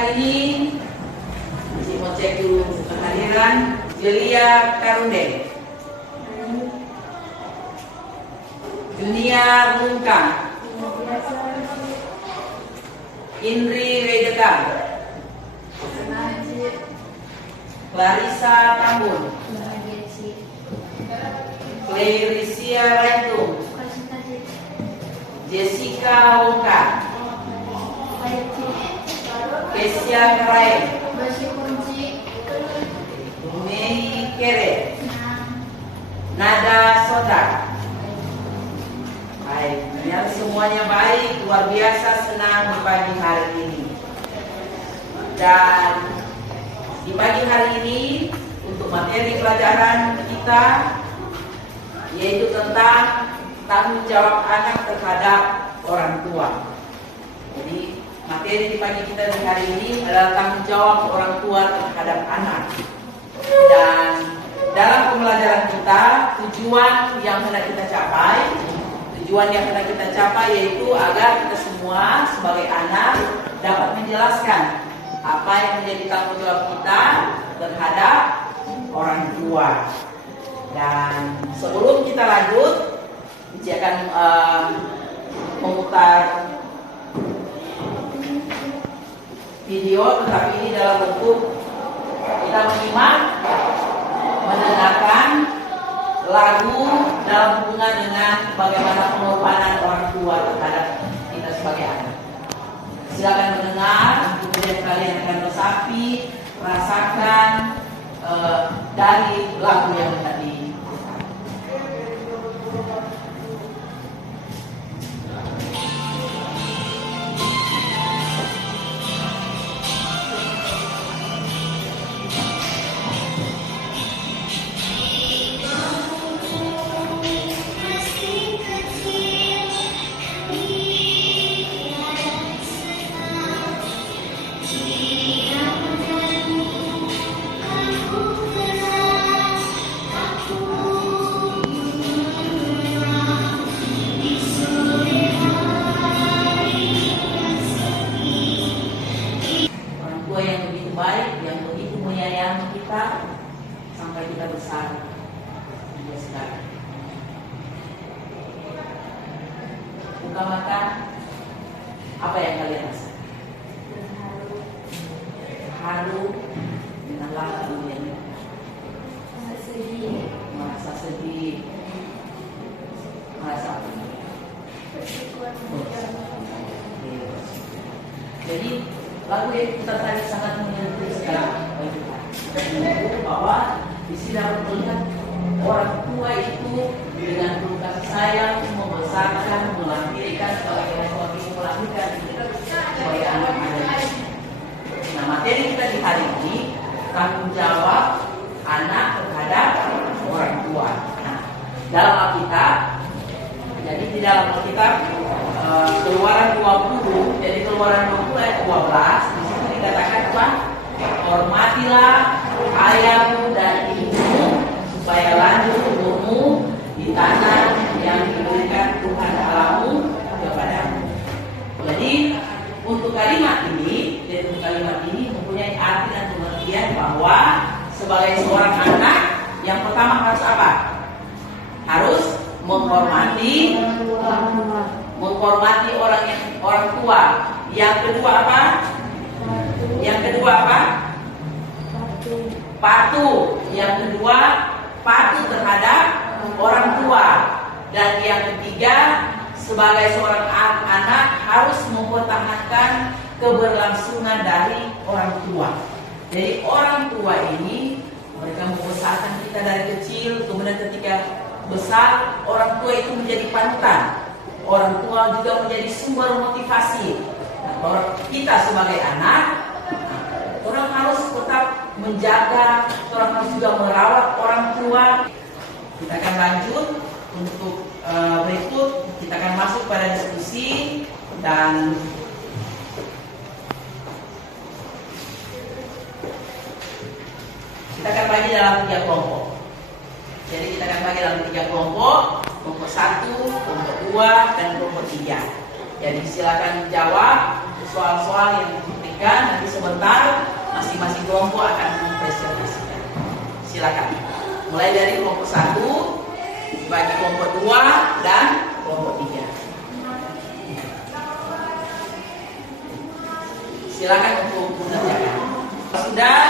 hari ini masih mau cek dulu kehadiran Jelia Karunde, Junia Mungkang, Indri Redeka, Clarissa Tambun, Clarisia Rentum, Jessica Wongka, Kesia Kerain, Mei Kere, Nada Soda. Baik, ya, semuanya baik, luar biasa senang di pagi hari ini. Dan di pagi hari ini untuk materi pelajaran kita yaitu tentang tanggung jawab anak terhadap orang tua. Jadi materi di pagi kita di hari ini adalah tanggung jawab orang tua terhadap anak. Dan dalam pembelajaran kita, tujuan yang hendak kita capai yaitu agar kita semua sebagai anak dapat menjelaskan apa yang menjadi tanggung jawab kita terhadap orang tua. Dan sebelum kita lanjut, saya akan memutar video, tetapi ini dalam bentuk kita mendengarkan lagu dalam hubungan dengan bagaimana pengorbanan orang tua terhadap kita sebagai anak. Silakan mendengar, kemudian kalian akan merasakan dari lagu yang tadi. Sampai kita besar hingga sekarang. Buka mata, apa yang kalian rasa? Haru, dengan lagu yang merasa sedih, merasa apa? Jadi lagu yang kita tadi sangat menyentuh sekali bahwa di sini dapat melihat orang tua itu dengan penuh kasih sayang membesarkan, melahirkan sebagai suami melahirkan sebagai anak-anak. Nah, materi kita di hari ini tanggung jawab anak terhadap orang tua. Nah, dalam Alkitab, jadi di dalam Alkitab Keluaran 20, jadi Keluaran 20 ayat 12 di situ dikatakan apa? Hormatilah ayahmu dan ibumu supaya lanjut umurmu di tanah yang diberikan Tuhan Allahmu kepadamu. Jadi untuk kalimat ini mempunyai arti dan pengertian bahwa sebagai seorang anak yang pertama harus apa? Harus menghormati orang tua. Yang kedua apa? Patuh. Yang kedua, patuh terhadap orang tua. Dan yang ketiga, sebagai seorang anak harus mempertahankan keberlangsungan dari orang tua. Jadi orang tua ini mereka membesarkan kita dari kecil, kemudian ketika besar orang tua itu menjadi panutan. Orang tua juga menjadi sumber motivasi. Nah, kita sebagai anak, orang harus tetap menjaga, orang harus juga merawat orang tua. Kita akan lanjut untuk berikut, kita akan masuk pada diskusi dan kita akan bagi dalam 3 kelompok. Jadi kita akan bagi dalam 3 kelompok, kelompok 1, kelompok 2, dan kelompok 3. Jadi silakan jawab soal-soal yang presentasikan. Nanti sebentar masing-masing kelompok akan mempresentasikan. Silakan. Mulai dari kelompok 1, bagi kelompok 2 dan kelompok 3. Silakan untuk mengerjakan. Sudah,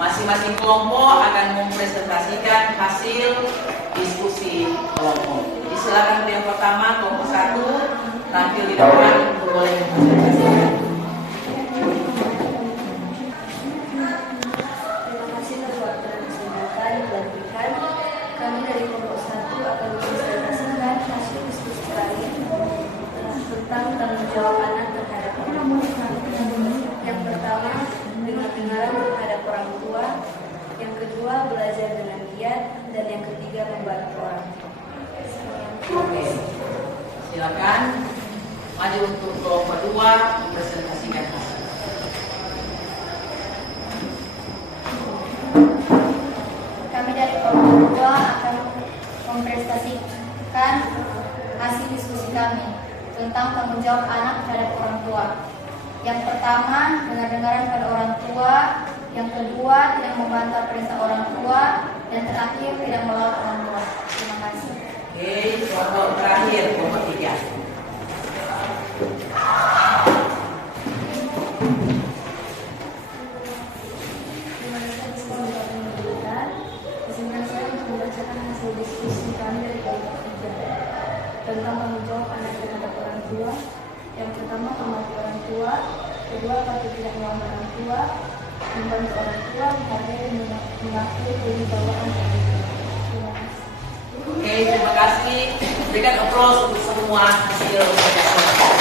masing-masing kelompok akan mempresentasikan hasil diskusi kelompok. Jadi silakan untuk yang pertama, kelompok 1 tampil di depan untuk boleh mempresentasikan. Terima kasih atas waktu dan kesempatan yang diberikan. Kami dari kelompok 1 akan mempresentasikan hasil diskusi kami tentang tanggung jawab anak terhadap orang tua. Yang pertama, dengar-dengaran terhadap orang tua. Yang kedua, belajar dengan giat. Dan yang ketiga, membantu orang tua. Oke, silakan maju untuk kelompok 2 mempresentasikan hasil. Kami dari kelompok 2 akan mempresentasikan hasil diskusi kami tentang tanggung jawab anak terhadap orang tua. Yang pertama, dengar-dengaran pada orang tua. Yang kedua, tidak membantah perintah orang tua. Dan terakhir, tidak melawan orang tua. Terima kasih. Oke, kelompok terakhir, kelompok 3. Izinkan saya untuk membacakan hasil diskusi kami dari kelompok 3 tentang tanggung jawab anak terhadap orang tua. Yang pertama, hormati orang tua. Kedua, patuh tidak melawan orang tua. Membantu orang tua, menghargai dan mengakui kewibawaan orang tua. Terima kasih. Oke, terima kasih. Berikan applause untuk semua hasil pembahasan.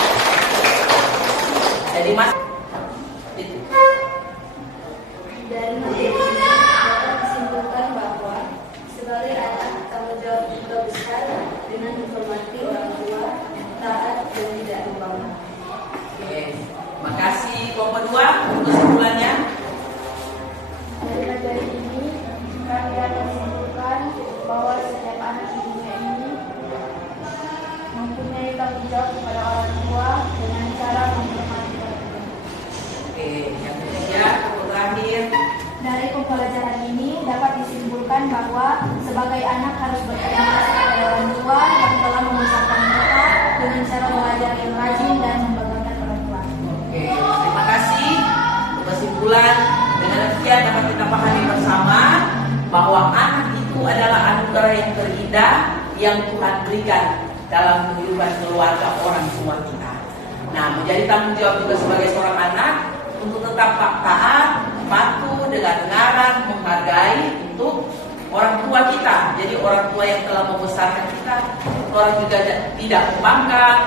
Jadi mas, Dari materi ini dapat disimpulkan bahwa sebagai anak tanggung jawab juga besar dengan menghormati orang tua, taat dan tidak membangga. oke, terima kasih kelompok 2 untuk kesimpulannya. Dari materi ini kami dapat disimpulkan bahwa setiap anak di dunia ini mempunyai tanggung jawab kepada orang tua dengan cara menghormati orang tua. Oke, yang ketiga, kelompok terakhir. Dari pembelajaran ini dapat disimpulkan bahwa sebagai anak harus berterima kasih kepada orang tua yang telah membesarkan kita dengan cara belajar yang rajin dan membanggakan orang tua. Oke, terima kasih. Untuk kesimpulan, dengan demikian dapat kita pahami bersama bahwa anak itu adalah anugerah yang terindah yang Tuhan berikan dalam kehidupan keluarga orang tua kita. Nah, menjadi tanggung jawab juga sebagai seorang anak untuk tetap taat, patuh, dengar-dengaran, menghargai untuk orang tua kita. Jadi orang tua yang telah membesarkan kita, orang juga tidak membangkang,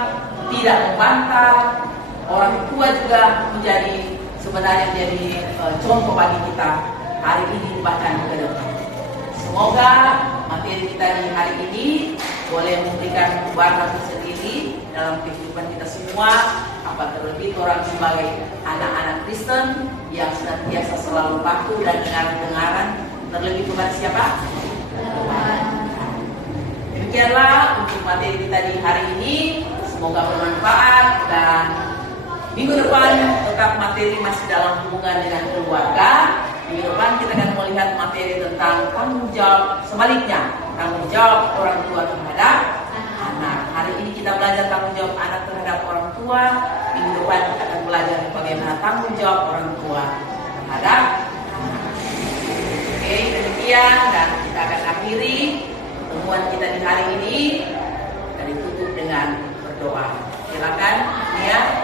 tidak membantah. Orang tua juga sebenarnya menjadi contoh bagi kita hari ini bahkan ke depan. Semoga materi kita di hari ini boleh memberikan warna tersendiri dalam kehidupan kita semua, apa terlebih orang sebagai anak-anak Kristen yang senantiasa selalu patuh dan dengar-dengaran terlebih kepada siapa? Tuhan. Demikianlah untuk materi kita di hari ini. Semoga bermanfaat dan minggu depan tetap materi masih dalam hubungan dengan keluarga. Minggu depan kita akan melihat materi tentang tanggung jawab sebaliknya, tanggung jawab orang tua terhadap anak. Hari ini kita belajar tanggung jawab anak terhadap orang tua. Minggu depan kita akan belajar bagaimana tanggung jawab orang tua terhadap anak. Oke, demikian dan kita akan akhiri pertemuan kita di hari ini dan ditutup dengan berdoa. Silakan, Nia.